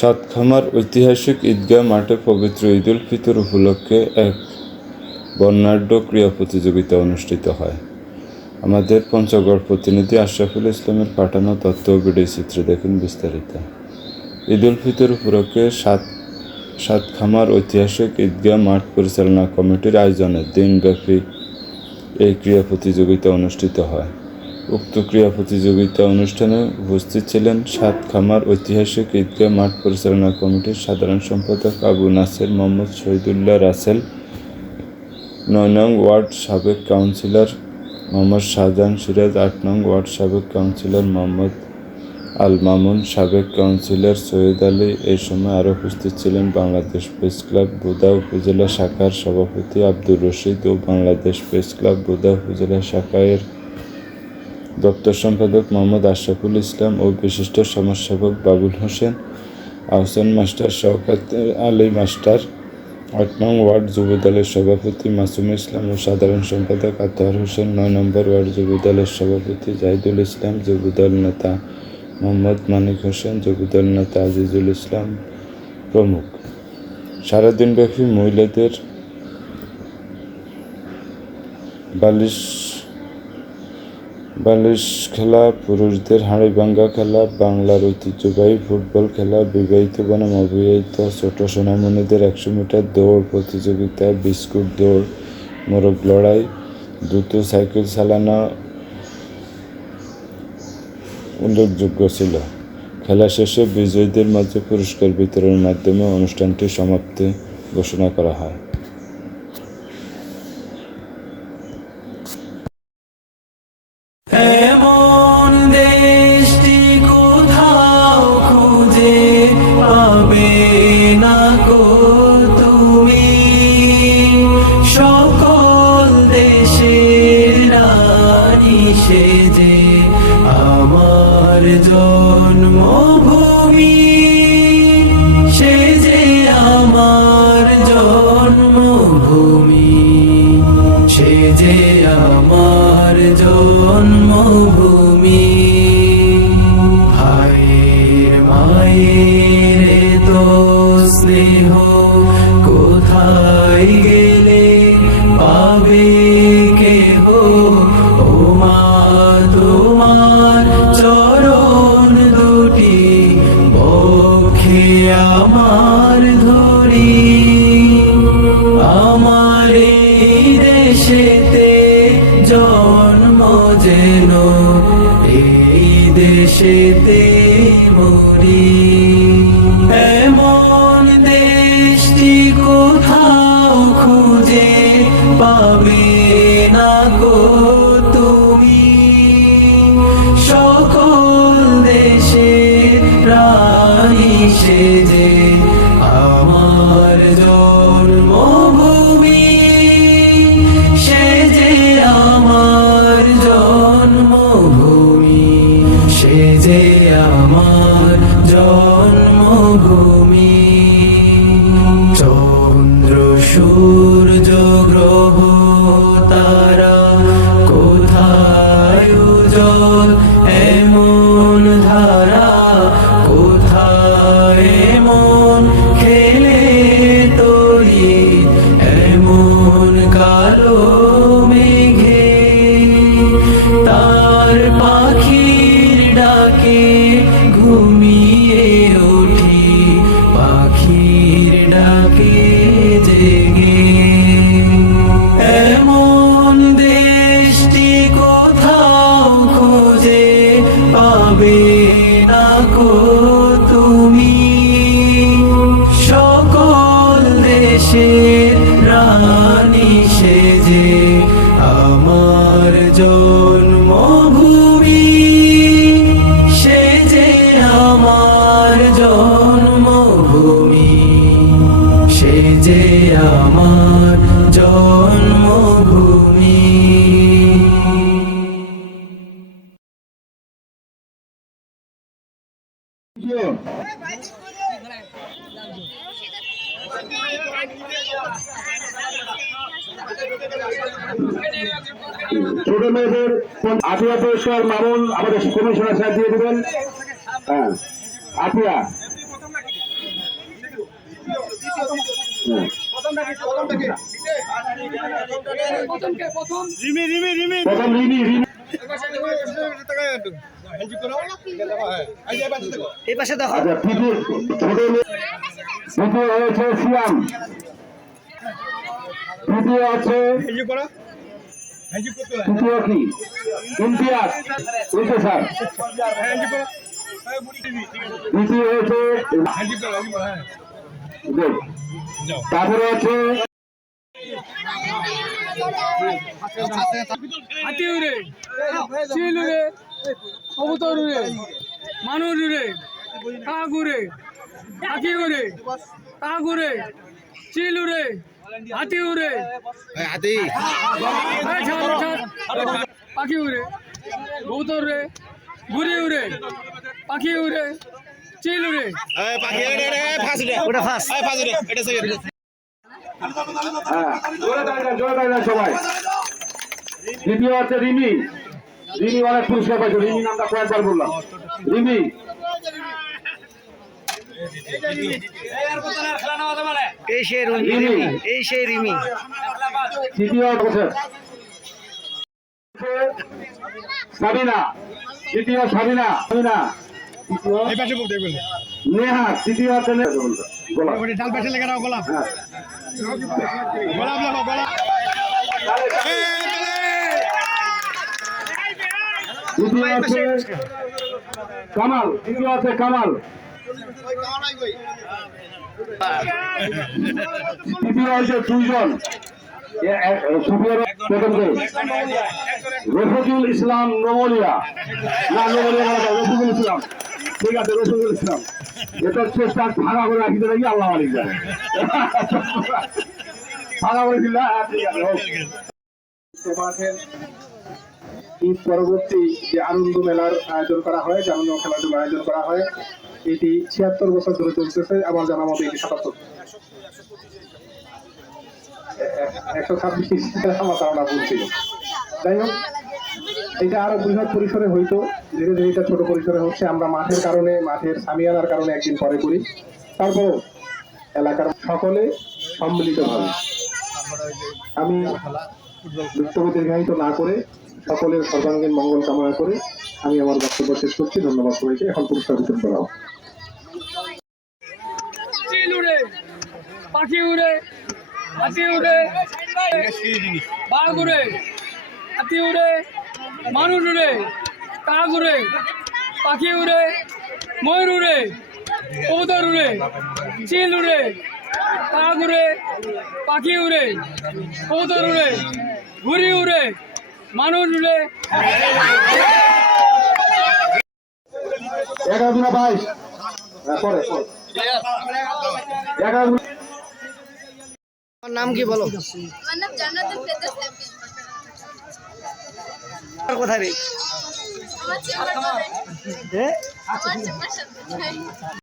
সাতখামার ঐতিহাসিক ঈদগাহ মাঠে পবিত্র ঈদুল ফিতর উপলক্ষে এক বর্ণাঢ্য ক্রীড়া প্রতিযোগিতা অনুষ্ঠিত হয়। আমাদের পঞ্চগড় প্রতিনিধি আশরাফুল ইসলামের পাঠানো তথ্য ভিডিও চিত্র দেখুন বিস্তারিত। ঈদুল ফিতর উপলক্ষে সাত, সাতখামার ঐতিহাসিক ঈদগাহ মাঠ পরিচালনা কমিটির আয়োজনে দিনব্যাপী এই ক্রীড়া প্রতিযোগিতা অনুষ্ঠিত হয়। উক্ত ক্রীড়া প্রতিযোগিতা অনুষ্ঠানে উপস্থিত ছিলেন সাতখামার ঐতিহাসিক ঈদগাহ মাঠ পরিচালনা কমিটির সাধারণ সম্পাদক আবু নাসের মোহাম্মদ শহীদুল্লাহ রাসেল, নয় নং ওয়ার্ড সাবেক কাউন্সিলর মোহাম্মদ শাহজাহান সিরাজ, আট নং ওয়ার্ড সাবেক কাউন্সিলর মোহাম্মদ আল মামুন, সাবেক কাউন্সিলর সৈয়দ আলী এই সময় আরও উপস্থিত ছিলেন বাংলাদেশ প্রেস ক্লাব, বোদা উপজেলা শাখার সভাপতি আব্দুর রশিদ ও বাংলাদেশ প্রেস ক্লাব, বোদা উপজেলা শাখার দপ্তর সম্পাদক মোহাম্মদ আশরাফুল ইসলাম ও বিশিষ্ট সমাজসেবক বাবুল হোসেন, আহসান মাস্টার শওকাত আলী মাস্টার, আট নং ওয়ার্ড যুবদলের সভাপতি মাসুম ইসলাম ও সাধারণ সম্পাদক আতহার হোসেন, নয় নম্বর ওয়ার্ড যুবদলের সভাপতি জাহিদুল ইসলাম, যুবদল নেতা মোহাম্মদ মানিক হোসেন, যুবদল নেতা আজিজুল ইসলাম প্রমুখ। সারাদিনব্যাপী মহিলাদের বালিশ বালিশ খেলা, পুরুষদের হাঁড়িভাঙ্গা খেলা, বাংলার ঐতিহ্যবাহী ফুটবল খেলা, বিবাহিত বনাম অবিবাহিত, ছোট সোনামণিদের একশো মিটার দৌড়, প্রতিযোগিতা, বিস্কুট দৌড়, মোরগ লড়াই, দ্রুত সাইকেল চালানো উল্লেখযোগ্য ছিল। খেলা শেষে বিজয়ীদের মাঝে পুরস্কার বিতরণের মাধ্যমে অনুষ্ঠানটি সমাপ্তি ঘোষণা করা হয়। সে যে আমার জন্মভূমি। হায়ের মায়ের তো স্নেহ কোথায় গেলে পাবে? দেশেতে জন্ম যেন, এই দেশেতে মরি। এমন দেশটি কোথাও খুঁজে পাবে না গো তুমি। সকল দেশে রানী সেজে সে যে আমার জন্মভূমি। চন্দ্র সূর্য গ্রহ তারা কোথায় উজ্জ্বল? ঘুমিয়ে উঠি পাখির ডাকে জেগে। এমন দেশটি কোথাও খুঁজে পাবে না তুমি? সকল দেশের ছোট মেয়েদের আতিয়া পুরস্কার মামুন আমাদের কমিশনার সাহেব দিয়ে দেবেন। হ্যাঁ। আতিয়া। প্রথম রিমি রিমি। এই পাশে দেখো। আচ্ছা ছোট তৃতীয় হয়েছে সিয়াম। তৃতীয় আছে তৃতীয় কি? ইমতিয়াজ বুঝতে স্যার। তৃতীয় হয়েছে Good. তারপরে আছে হাতিউরে চিলুরে কবুতরুরে মানুরে কাগুরে হাতিউরে কাগুরে চিলুরে হাতিউরে হাতি পাখি উড়ে কবুতর রে ঘুরে উড়ে পাখি উড়ে চিল উড়ে ওটা ফার্স্ট হ্যাঁ জোরে দাঁড়িয়ে জোরে দাঁড়িয়ে সবাই? রিমি। রিমি অনেক পুরস্কার পাইছে। রিমি নামটা কয়েকবার বললাম। রিমি এই সেই রিমি রিমি এই সেই রিমি। তৃতীয় হচ্ছে সাবিনা তৃতীয় সাবিনা সাবিনা। তৃতীয় নেহা তৃতীয় হচ্ছে নে- গোলাপ। হ্যাঁ। তৃতীয় আছে কামাল তৃতীয় আছে কামাল। রফিকুল ইসলাম নমলিয়া। না, নমলিয়া রফিকুল ইসলাম। ঠিক আছে, রফিকুল ইসলাম। এটা চেষ্টা ভাগা করে রাখি দেবে কি আল্লাহ মালিক জানে। ভাগা করে দিলা ঈদ পরবর্তী যে আনন্দ মেলার আয়োজন করা হয় যে আনন্দ খেলাধুলার আয়োজন করা হয় এটি ছিয়াত্তর বছর ধরে চলতেছে, আমার জানা মতে এটি সাতাত্তর। একশো ছাব্বিশ, আমার ধারণা ভুল ছিল। যাই হোক, এটা আরও বৃহৎ পরিসরে হইতো, ধীরে ধীরে এটা ছোট পরিসরে হচ্ছে। আমরা মাঠের কারণে, মাঠের সামিয়ানার কারণে একদিন পরে করি। তারপরও এলাকার সকলে সম্মিলিত সম্মিলিতভাবে। আমি বক্তব্য দীর্ঘায়িত না করে সকলের সর্বাঙ্গীন মঙ্গল কামনা করে আমি আমার বক্তব্য শেষ করছি, ধন্যবাদ সবাইকে। এখন পুরস্কার বিতরণ করা উড়ে পাখি উড়ে পাখি ময়ূর উড়ে, কবুতর উড়ে, চিল উড়ে, কাক উড়ে, পাখি উড়ে, কবুতর উড়ে, ঘুড়ি উড়ে, মানুষ উড়ে। এগারো দিনা বাইশ। হ্যাঁ, পরে। এগারো আমার নাম কি বলো? কোথায় রে?